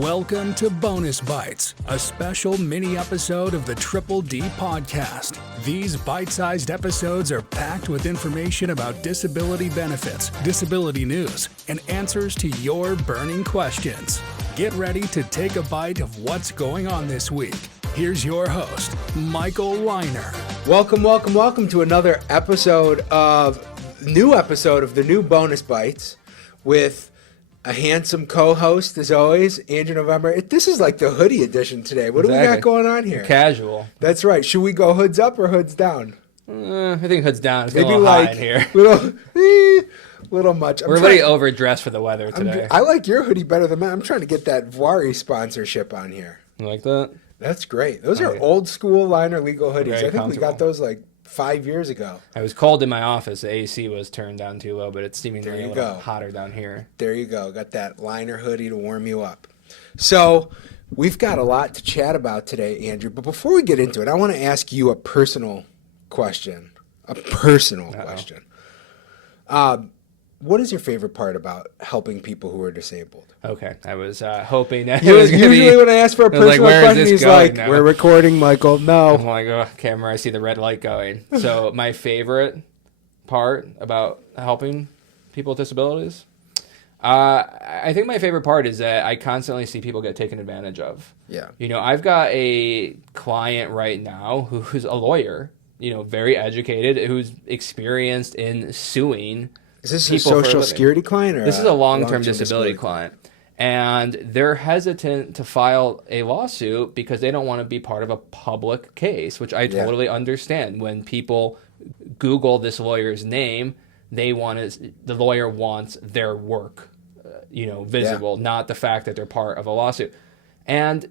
Welcome to Bonus Bytes, a special mini episode of the Triple D podcast. These bite-sized episodes are packed with information about disability benefits, disability news, and answers to your burning questions. Get ready to take a bite of what's going on this week. Here's your host, Michael Weiner. Welcome to another episode of the new Bonus Bytes with a handsome co-host, as always, Andrew November. This is like the hoodie edition today. What do we got going on here? Casual. That's right. Should we go hoods up or hoods down? I think hoods down. It's Maybe a little like hot in here. Little much. We're really overdressed for the weather today. I like your hoodie better than mine. I'm trying to get that Voiri sponsorship on here. You like that? That's great. Those are old school Liner Legal hoodies. Very I think we got those like 5 years ago. I was cold in my office. The AC was turned down too low, but it's seemingly a little hotter down here. There you go. Got that Liner hoodie to warm you up. So we've got a lot to chat about today, Andrew. But before we get into it, I want to ask you a personal question. What is your favorite part about helping people who are disabled? Okay, I was hoping that usually when I ask for a personal question, he's like, now? "We're recording, Michael." No. I'm like, oh, camera, I see the red light going. So my favorite part about helping people with disabilities, I think my favorite part is that I constantly see people get taken advantage of. Yeah. You know, I've got a client right now who's a lawyer, very educated, who's experienced in suing. Is this a Social Security client? Or this is a long-term disability client. And they're hesitant to file a lawsuit because they don't want to be part of a public case, which I totally understand. When people Google this lawyer's name, the lawyer wants their work, visible, not the fact that they're part of a lawsuit. And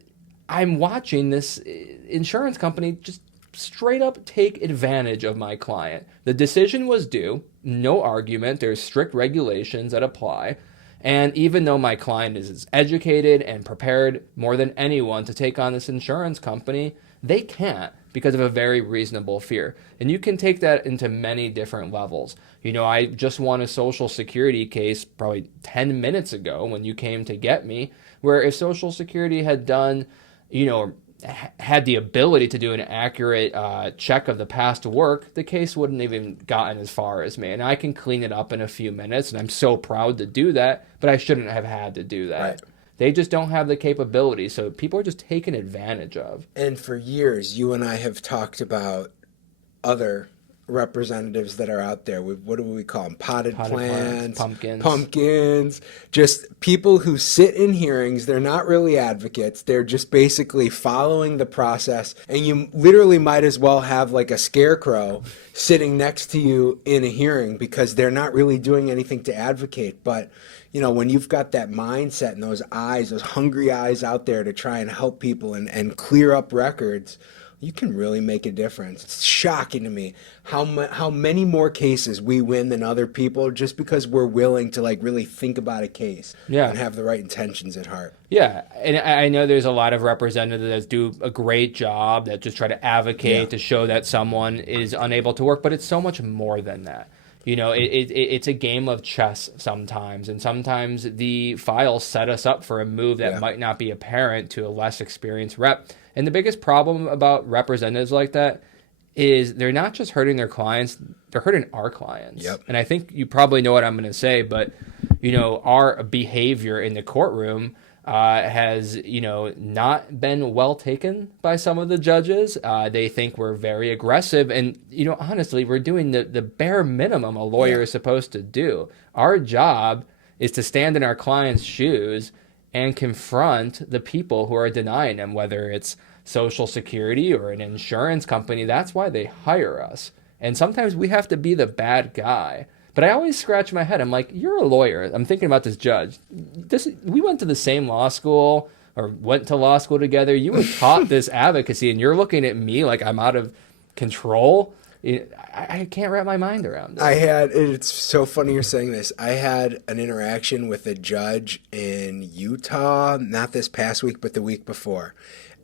I'm watching this insurance company just straight up take advantage of my client. The decision was due, no argument. There's strict regulations that apply. And even though my client is educated and prepared more than anyone to take on this insurance company, they can't because of a very reasonable fear. And you can take that into many different levels. I just won a Social Security case probably 10 minutes ago when you came to get me, where if Social Security had done, had the ability to do an accurate check of the past work, the case wouldn't even gotten as far as me. And I can clean it up in a few minutes, and I'm so proud to do that, but I shouldn't have had to do that. Right. They just don't have the capability, so people are just taken advantage of. And for years, you and I have talked about other representatives that are out there. What do we call them? Potted plants, pumpkins, just people who sit in hearings. They're not really advocates. They're just basically following the process. And you literally might as well have like a scarecrow sitting next to you in a hearing because they're not really doing anything to advocate. But when you've got that mindset and those eyes, those hungry eyes out there to try and help people and clear up records, you can really make a difference. It's shocking to me how many more cases we win than other people just because we're willing to really think about a case and have the right intentions at heart. Yeah, and I know there's a lot of representatives that do a great job that just try to advocate to show that someone is unable to work, but it's so much more than that. It's a game of chess sometimes, and sometimes the files set us up for a move that might not be apparent to a less experienced rep. And the biggest problem about representatives like that is they're not just hurting their clients, they're hurting our clients. Yep. And I think you probably know what I'm going to say, but, our behavior in the courtroom has, not been well taken by some of the judges. They think we're very aggressive. And, honestly, we're doing the bare minimum a lawyer is supposed to do. Our job is to stand in our clients' shoes and confront the people who are denying them, whether it's Social Security or an insurance company. That's why they hire us. And sometimes we have to be the bad guy. But I always scratch my head. I'm like, you're a lawyer. I'm thinking about this judge. We went to the same law school or went to law school together. You were taught this advocacy, and you're looking at me like I'm out of control. I can't wrap my mind around it. It's so funny you're saying this. I had an interaction with a judge in Utah, not this past week, but the week before.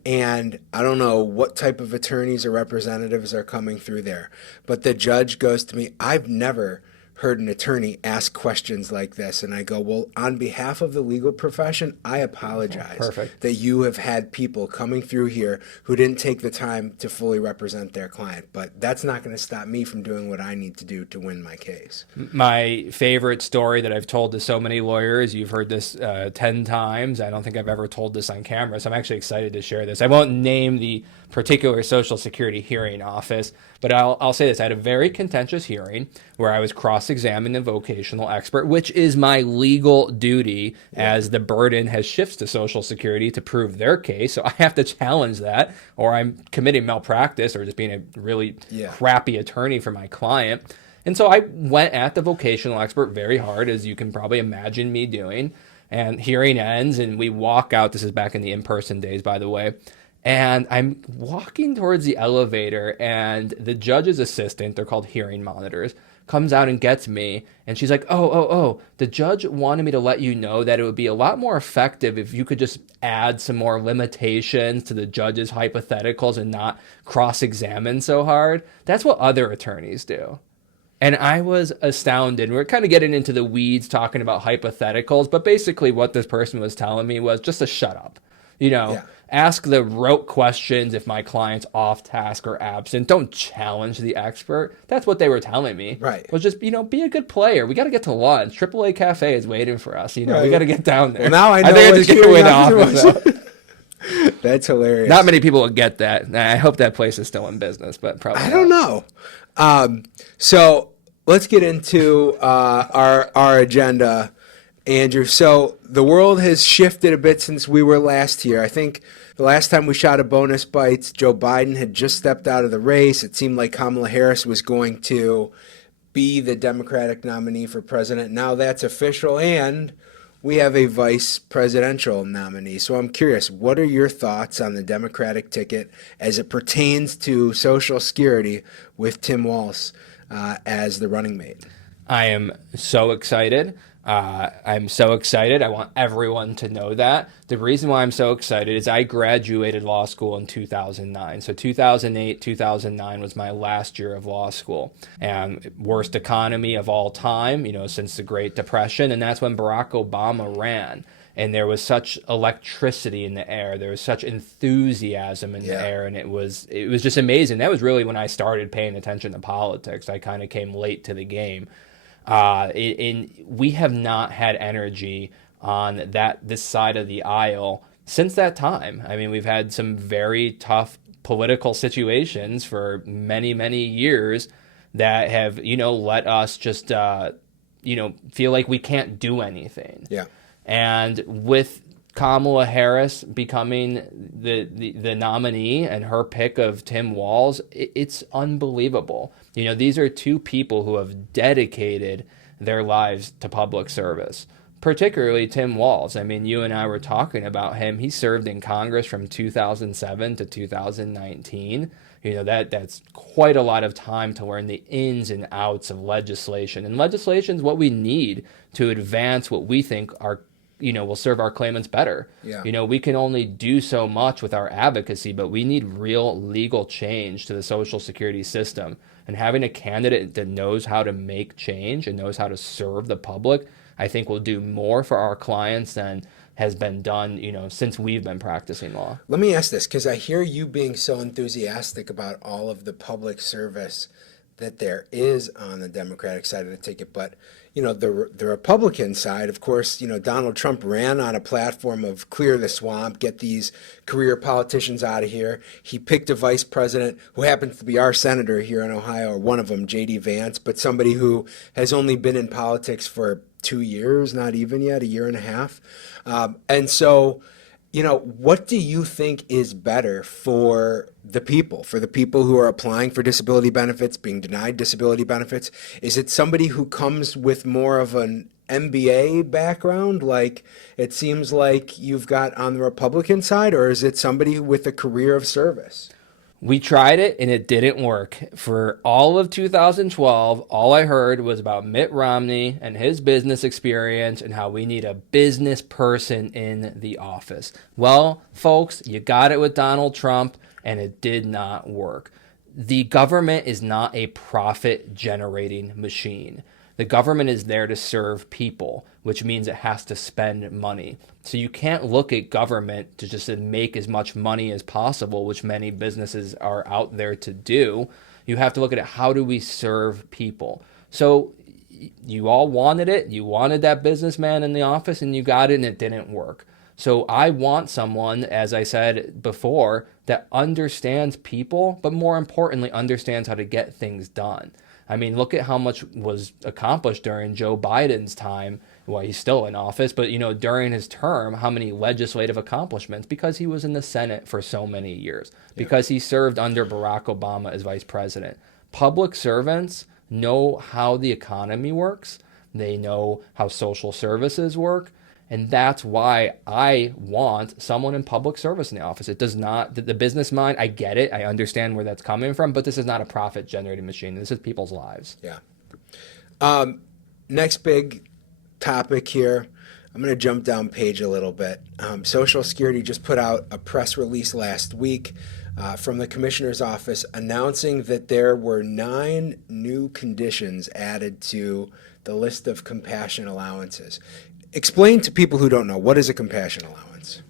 And I don't know what type of attorneys or representatives are coming through there, but the judge goes to me, I've never heard an attorney ask questions like this, and I go, well, on behalf of the legal profession, I apologize. Perfect. That you have had people coming through here who didn't take the time to fully represent their client. But that's not going to stop me from doing what I need to do to win my case. My favorite story that I've told to so many lawyers, you've heard this 10 times. I don't think I've ever told this on camera, so I'm actually excited to share this. I won't name the particular Social Security hearing office, but I'll say this. I had a very contentious hearing where I was cross-examining the vocational expert, which is my legal duty as the burden has shifted to Social Security to prove their case. So I have to challenge that, or I'm committing malpractice or just being a really crappy attorney for my client. And so I went at the vocational expert very hard, as you can probably imagine me doing. And hearing ends, and we walk out. This is back in the in-person days, by the way. And I'm walking towards the elevator, and the judge's assistant, they're called hearing monitors, comes out and gets me. And she's like, oh, the judge wanted me to let you know that it would be a lot more effective if you could just add some more limitations to the judge's hypotheticals and not cross-examine so hard. That's what other attorneys do. And I was astounded. We're kind of getting into the weeds talking about hypotheticals, but basically what this person was telling me was just to shut up. Ask the rote questions if my client's off task or absent. Don't challenge the expert. That's what they were telling me. Right. Was just, be a good player. We got to get to lunch. AAA Cafe is waiting for us. We got to get down there. Well, now I know think I just get away the office. That's hilarious. Not many people will get that. I hope that place is still in business, but probably I don't know. So let's get into our agenda, Andrew. So the world has shifted a bit since we were last here. I think the last time we shot a Bonus Bytes, Joe Biden had just stepped out of the race. It seemed like Kamala Harris was going to be the Democratic nominee for president. Now that's official, and we have a vice presidential nominee. So I'm curious, what are your thoughts on the Democratic ticket as it pertains to Social Security with Tim Walz as the running mate? I am so excited. I'm so excited. I want everyone to know that. The reason why I'm so excited is I graduated law school in 2009. So 2008, 2009 was my last year of law school. And worst economy of all time, since the Great Depression. And that's when Barack Obama ran. And there was such electricity in the air. There was such enthusiasm in the air. And it was just amazing. That was really when I started paying attention to politics. I kind of came late to the game. We have not had energy on this side of the aisle since that time. I mean, we've had some very tough political situations for many, many years that have, let us just, feel like we can't do anything. Yeah. And with Kamala Harris becoming the nominee and her pick of Tim Walz, it's unbelievable. These are two people who have dedicated their lives to public service, particularly Tim Walz. I mean, you and I were talking about him. He served in Congress from 2007 to 2019. That's quite a lot of time to learn the ins and outs of legislation. And legislation is what we need to advance what we think will serve our claimants better. Yeah. We can only do so much with our advocacy, but we need real legal change to the Social Security system. And having a candidate that knows how to make change and knows how to serve the public, I think will do more for our clients than has been done, since we've been practicing law. Let me ask this, because I hear you being so enthusiastic about all of the public service that there is on the Democratic side of the ticket, but the Republican side, of course, Donald Trump ran on a platform of clear the swamp, get these career politicians out of here. He picked a vice president who happens to be our senator here in Ohio, or one of them, J.D. Vance, but somebody who has only been in politics for 2 years, not even yet, a year and a half. And so, what do you think is better for the people who are applying for disability benefits, being denied disability benefits? Is it somebody who comes with more of an MBA background, like it seems like you've got on the Republican side, or is it somebody with a career of service? We tried it and it didn't work. For all of 2012, all I heard was about Mitt Romney and his business experience and how we need a business person in the office. Well, folks, you got it with Donald Trump and it did not work. The government is not a profit-generating machine. The government is there to serve people, which means it has to spend money. So you can't look at government to just make as much money as possible, which many businesses are out there to do. You have to look at it, how do we serve people? So you all wanted it. You wanted that businessman in the office, and you got it, and it didn't work. So I want someone, as I said before, that understands people, but more importantly, understands how to get things done. I mean, look at how much was accomplished during Joe Biden's time. Well, he's still in office, but, during his term, how many legislative accomplishments, because he was in the Senate for so many years, because he served under Barack Obama as vice president. Public servants know how the economy works. They know how social services work. And that's why I want someone in public service in the office. It does not, the business mind, I get it. I understand where that's coming from, but this is not a profit generating machine. This is people's lives. Yeah. Next big topic here. I'm going to jump down page a little bit. Social Security just put out a press release last week from the commissioner's office announcing that there were 9 new conditions added to the list of compassion allowances. Explain to people who don't know, what is a compassion allowance?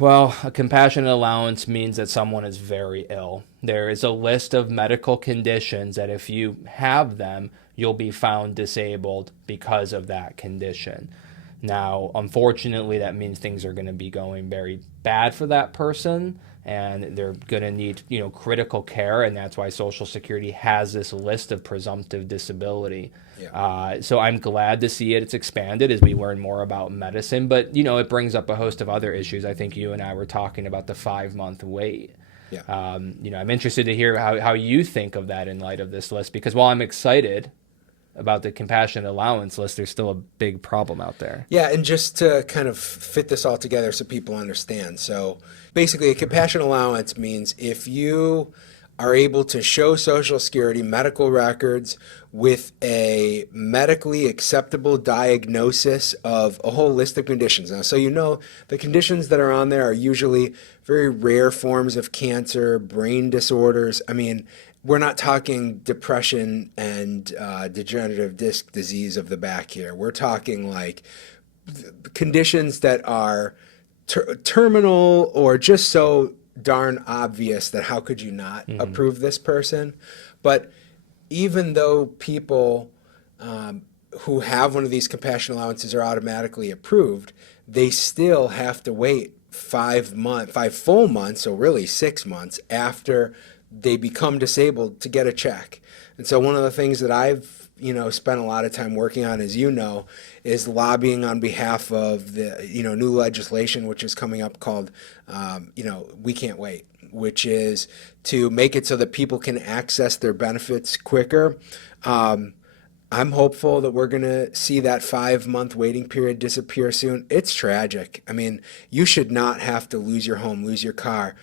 Well, a compassionate allowance means that someone is very ill. There is a list of medical conditions that if you have them, you'll be found disabled because of that condition. Now, unfortunately, that means things are going to be going very bad for that person, and they're going to need, critical care, and that's why Social Security has this list of presumptive disability. Yeah. So I'm glad to see it's expanded as we learn more about medicine, but, it brings up a host of other issues. I think you and I were talking about the 5-month wait. Yeah. I'm interested to hear how you think of that in light of this list, because while I'm excited about the compassionate allowance list, there's still a big problem out there. Yeah, and just to kind of fit this all together so people understand. So basically, a compassionate allowance means if you are able to show Social Security medical records with a medically acceptable diagnosis of a whole list of conditions. Now, so the conditions that are on there are usually very rare forms of cancer, brain disorders. I mean, we're not talking depression and degenerative disc disease of the back here. We're talking like conditions that are terminal or just so darn obvious that how could you not approve this person? But even though people who have one of these compassion allowances are automatically approved, they still have to wait 5 full months, so really 6 months after they become disabled to get a check. And so one of the things that I've spent a lot of time working on, as is lobbying on behalf of the new legislation which is coming up called We Can't Wait, which is to make it so that people can access their benefits quicker. I'm hopeful that we're going to see that 5-month waiting period disappear soon. It's tragic. I mean, you should not have to lose your home, lose your car,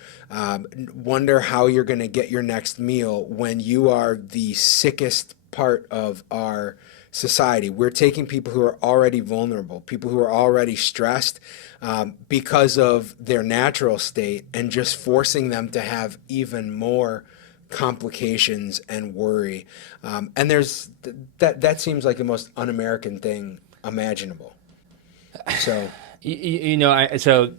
wonder how you're going to get your next meal when you are the sickest part of our society. We're taking people who are already vulnerable, people who are already stressed because of their natural state, and just forcing them to have even more complications and worry. And there's that seems like the most un-American thing imaginable. So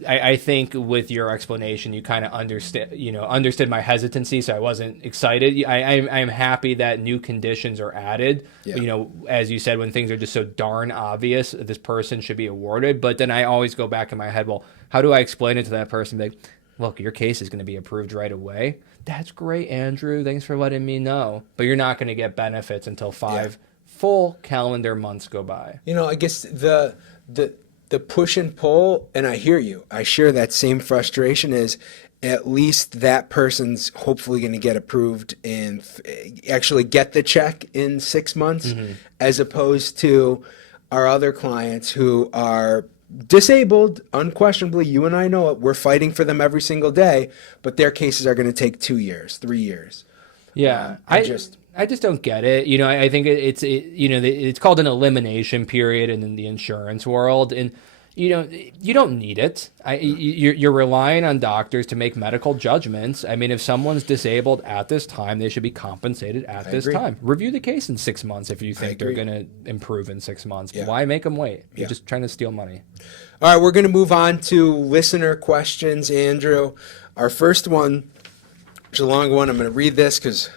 I think with your explanation, you kind of understood my hesitancy, so I wasn't excited. I'm happy that new conditions are added. Yeah. As you said, when things are just so darn obvious, this person should be awarded. But then I always go back in my head, well, how do I explain it to that person? Like, look, your case is going to be approved right away. That's great, Andrew. Thanks for letting me know. But you're not going to get benefits until 5 full calendar months go by. I guess the push and pull, and I hear you, I share that same frustration, is at least that person's hopefully going to get approved and actually get the check in 6 months, as opposed to our other clients who are disabled, unquestionably. You and I know it. We're fighting for them every single day, but their cases are going to take 2 years, 3 years. Yeah, I just don't get it. I think it's called an elimination period in the insurance world, and you don't need it. You're relying on doctors to make medical judgments. I mean, if someone's disabled at this time, they should be compensated at this time. Review the case in 6 months if you think they're going to improve in 6 months. Yeah. Why make them wait? You're just trying to steal money. All right, we're going to move on to listener questions, Andrew. Our first one is a long one. I'm going to read this because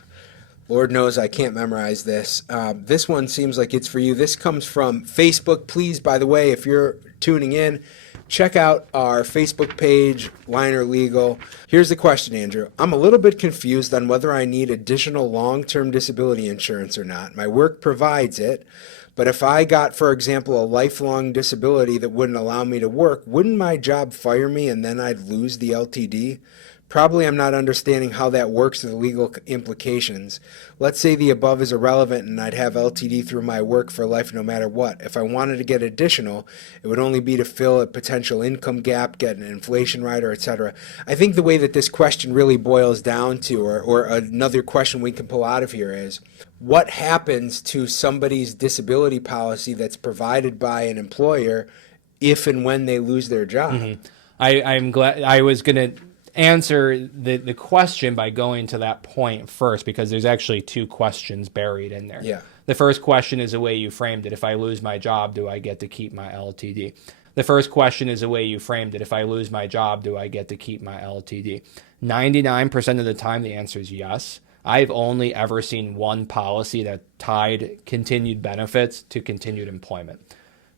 Lord knows I can't memorize this. This one seems like it's for you. This comes from Facebook. Please, by the way, if you're tuning in, check out our Facebook page, Liner Legal. Here's the question, Andrew. I'm a little bit confused on whether I need additional long-term disability insurance or not. My work provides it, but if I got, for example, a lifelong disability that wouldn't allow me to work, wouldn't my job fire me and then I'd lose the LTD? Probably I'm not understanding how that works with the legal implications. Let's say the above is irrelevant and I'd have LTD through my work for life no matter what. If I wanted to get additional, it would only be to fill a potential income gap, get an inflation rider, etc. I think the way that this question really boils down to, or another question we can pull out of here is, what happens to somebody's disability policy that's provided by an employer if and when they lose their job? Mm-hmm. I'm glad I was going to answer the question by going to that point first, because there's actually two questions buried in there. Yeah. The first question is the way you framed it. If I lose my job, do I get to keep my LTD? The first question is the way you framed it. If I lose my job, do I get to keep my LTD? 99% of the time, the answer is yes. I've only ever seen one policy that tied continued benefits to continued employment.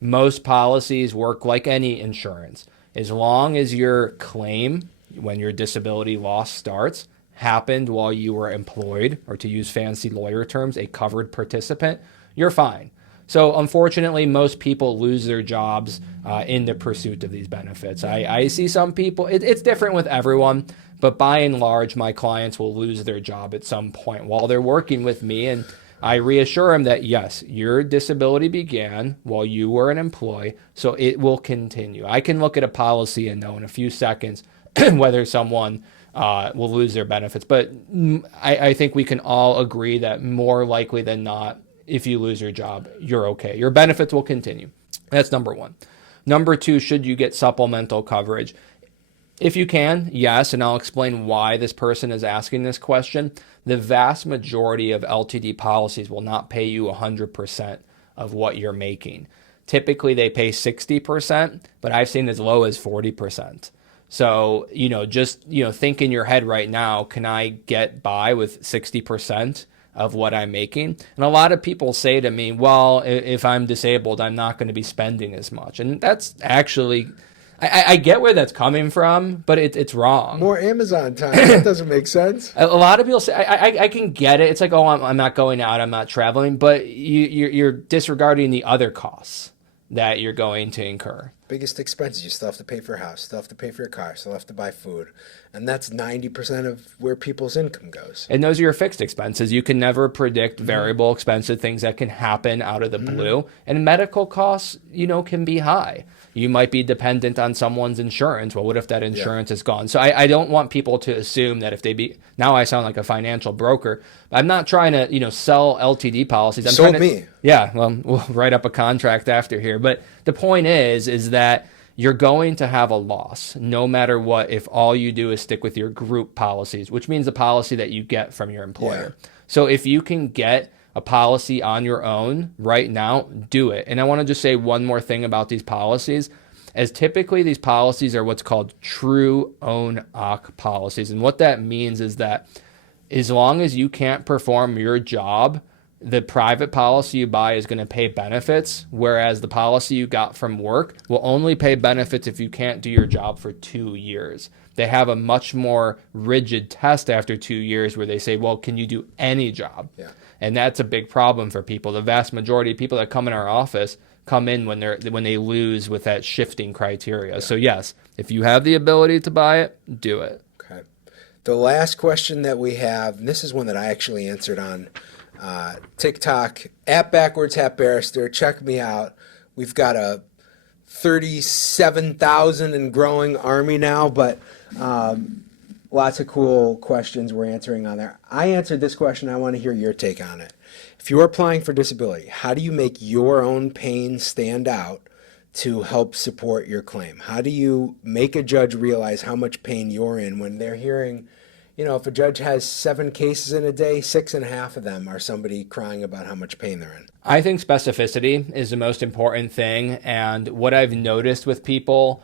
Most policies work like any insurance. As long as your claim, when your disability loss starts, happened while you were employed, or to use fancy lawyer terms, a covered participant, you're fine. So unfortunately, most people lose their jobs in the pursuit of these benefits. I see some people, it's different with everyone, but by and large, my clients will lose their job at some point while they're working with me. And I reassure them that, yes, your disability began while you were an employee, so it will continue. I can look at a policy and know in a few seconds whether someone will lose their benefits. But I think we can all agree that more likely than not, if you lose your job, you're okay. Your benefits will continue. That's number one. Number two, should you get supplemental coverage? If you can, yes, and I'll explain why this person is asking this question. The vast majority of LTD policies will not pay you 100% of what you're making. Typically, they pay 60%, but I've seen as low as 40%. So, just, think in your head right now, can I get by with 60% of what I'm making? And a lot of people say to me, well, if I'm disabled, I'm not going to be spending as much. And that's actually, I get where that's coming from, but it's wrong. More Amazon time. That doesn't make sense. A lot of people say, I can get it. It's like, oh, I'm not going out, I'm not traveling, but you're disregarding the other costs that you're going to incur. Biggest expenses, you still have to pay for a house, still have to pay for your car, still have to buy food. And that's 90% of where people's income goes. And those are your fixed expenses. You can never predict variable expensive things that can happen out of the blue. And medical costs, can be high. You might be dependent on someone's insurance. Well, what if that insurance is gone? So I don't want people to assume that if now I sound like a financial broker. I'm not trying to, sell LTD policies. I'm Sold me. Yeah, well, we'll write up a contract after here. But the point is that you're going to have a loss no matter what if all you do is stick with your group policies, which means the policy that you get from your employer. Yeah. So if you can get a policy on your own right now, do it. And I want to just say one more thing about these policies, as typically these policies are what's called true own OC policies. And what that means is that as long as you can't perform your job, the private policy you buy is going to pay benefits, whereas the policy you got from work will only pay benefits if you can't do your job for 2 years. They have a much more rigid test after 2 years where they say, well, can you do any job? Yeah. And that's a big problem for people. The vast majority of people that come in our office come in when they lose with that shifting criteria. Yeah. So yes, if you have the ability to buy it, do it. Okay. The last question that we have, and this is one that I actually answered on TikTok, @BackwardsHatBarrister. Check me out. We've got a 37,000 and growing army now, but lots of cool questions we're answering on there. I answered this question. I want to hear your take on it. If you're applying for disability, how do you make your own pain stand out to help support your claim? How do you make a judge realize how much pain you're in when they're hearing, if a judge has 7 cases in a day, 6.5 of them are somebody crying about how much pain they're in? I think specificity is the most important thing. And what I've noticed with people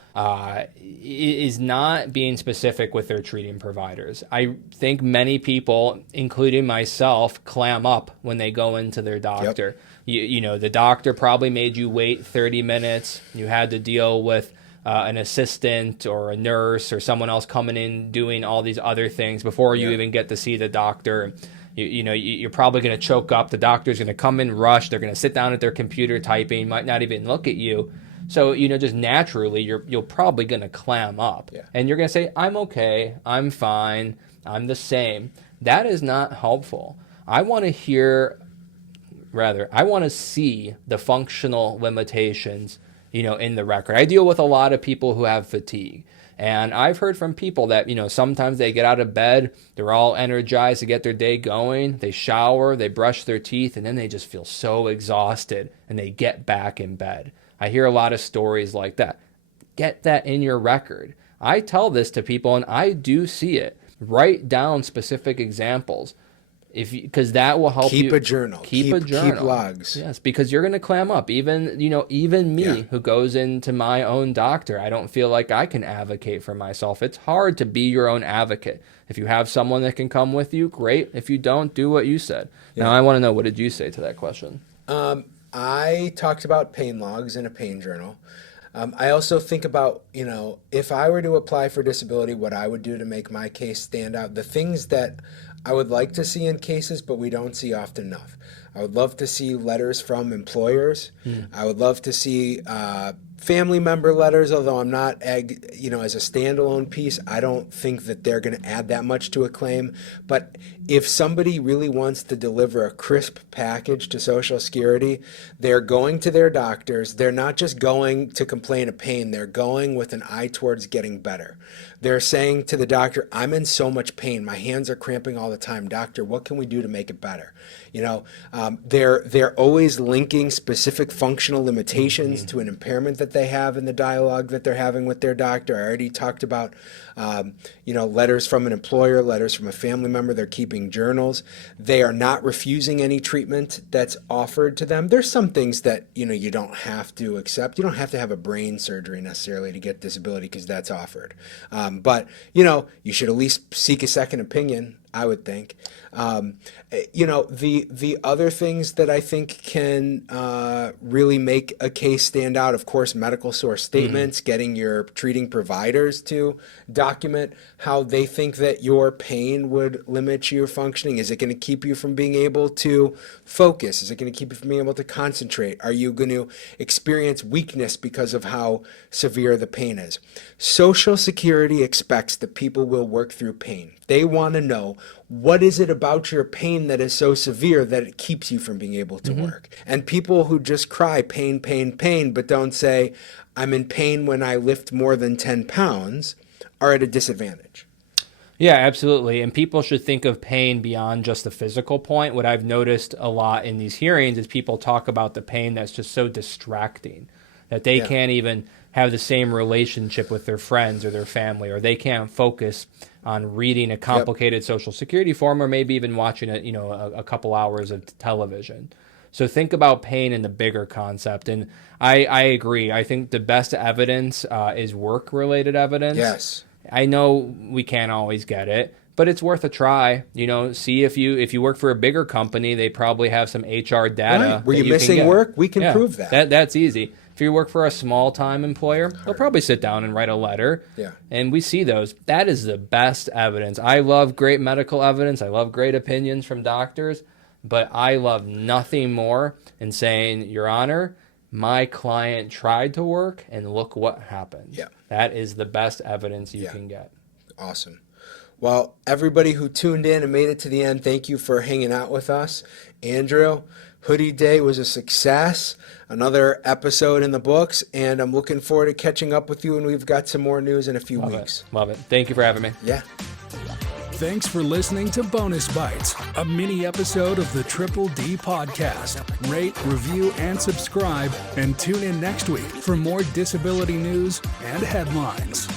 is not being specific with their treating providers. I think many people, including myself, clam up when they go into their doctor. Yep. The doctor probably made you wait 30 minutes. You had to deal with an assistant or a nurse or someone else coming in doing all these other things before you even get to see the doctor. You're probably going to choke up. The doctor's going to come in rush. They're going to sit down at their computer typing, might not even look at you. So, just naturally, you're probably going to clam up. Yeah. And you're going to say, I'm okay, I'm fine, I'm the same. That is not helpful. I want to see the functional limitations, in the record. I deal with a lot of people who have fatigue. And I've heard from people that, sometimes they get out of bed, they're all energized to get their day going, they shower, they brush their teeth, and then they just feel so exhausted and they get back in bed. I hear a lot of stories like that. Get that in your record. I tell this to people and I do see it. Write down specific examples. Because that will help you. Keep a journal. Keep logs. Yes, because you're going to clam up. Even me who goes into my own doctor, I don't feel like I can advocate for myself. It's hard to be your own advocate. If you have someone that can come with you, great. If you don't, do what you said. Yeah. Now, I want to know, what did you say to that question? I talked about pain logs in a pain journal. I also think about, if I were to apply for disability, what I would do to make my case stand out. The things that I would like to see in cases, but we don't see often enough. I would love to see letters from employers. I would love to see family member letters, although I'm not, as a standalone piece, I don't think that they're going to add that much to a claim. But if somebody really wants to deliver a crisp package to Social Security, they're going to their doctors. They're not just going to complain of pain. They're going with an eye towards getting better. They're saying to the doctor, I'm in so much pain. My hands are cramping all the time. Doctor, what can we do to make it better? They're always linking specific functional limitations to an impairment that they have in the dialogue that they're having with their doctor. I already talked about, letters from an employer, letters from a family member. They're keeping journals. They are not refusing any treatment that's offered to them. There's some things that, you don't have to accept. You don't have to have a brain surgery necessarily to get disability because that's offered. But you should at least seek a second opinion, I would think. The other things that I think can really make a case stand out, of course, medical source statements, getting your treating providers to document how they think that your pain would limit your functioning. Is it going to keep you from being able to focus? Is it going to keep you from being able to concentrate? Are you going to experience weakness because of how severe the pain is? Social Security expects that people will work through pain. They want to know, what is it about your pain that is so severe that it keeps you from being able to work? And people who just cry pain, pain, pain, but don't say, I'm in pain when I lift more than 10 pounds, are at a disadvantage. Yeah, absolutely. And people should think of pain beyond just the physical point. What I've noticed a lot in these hearings is people talk about the pain that's just so distracting that they can't even have the same relationship with their friends or their family, or they can't focus on reading a complicated Social Security form, or maybe even watching a couple hours of television. So think about pain in the bigger concept. And I agree. I think the best evidence is work-related evidence. Yes. I know we can't always get it, but it's worth a try. See if you work for a bigger company, they probably have some HR data. Right. Were you missing work? We can prove that. That's easy. If you work for a small-time employer, they'll probably sit down and write a letter. Yeah. And we see those. That is the best evidence. I love great medical evidence. I love great opinions from doctors. But I love nothing more than saying, Your Honor, my client tried to work, and look what happened. Yeah. That is the best evidence you can get. Awesome. Well, everybody who tuned in and made it to the end, thank you for hanging out with us. Andrew, Hoodie Day was a success. Another episode in the books, and I'm looking forward to catching up with you, and we've got some more news in a few weeks. Love it. Thank you for having me. Yeah. Thanks for listening to Bonus Bytes, a mini episode of the Triple D podcast. Rate, review, and subscribe, and tune in next week for more disability news and headlines.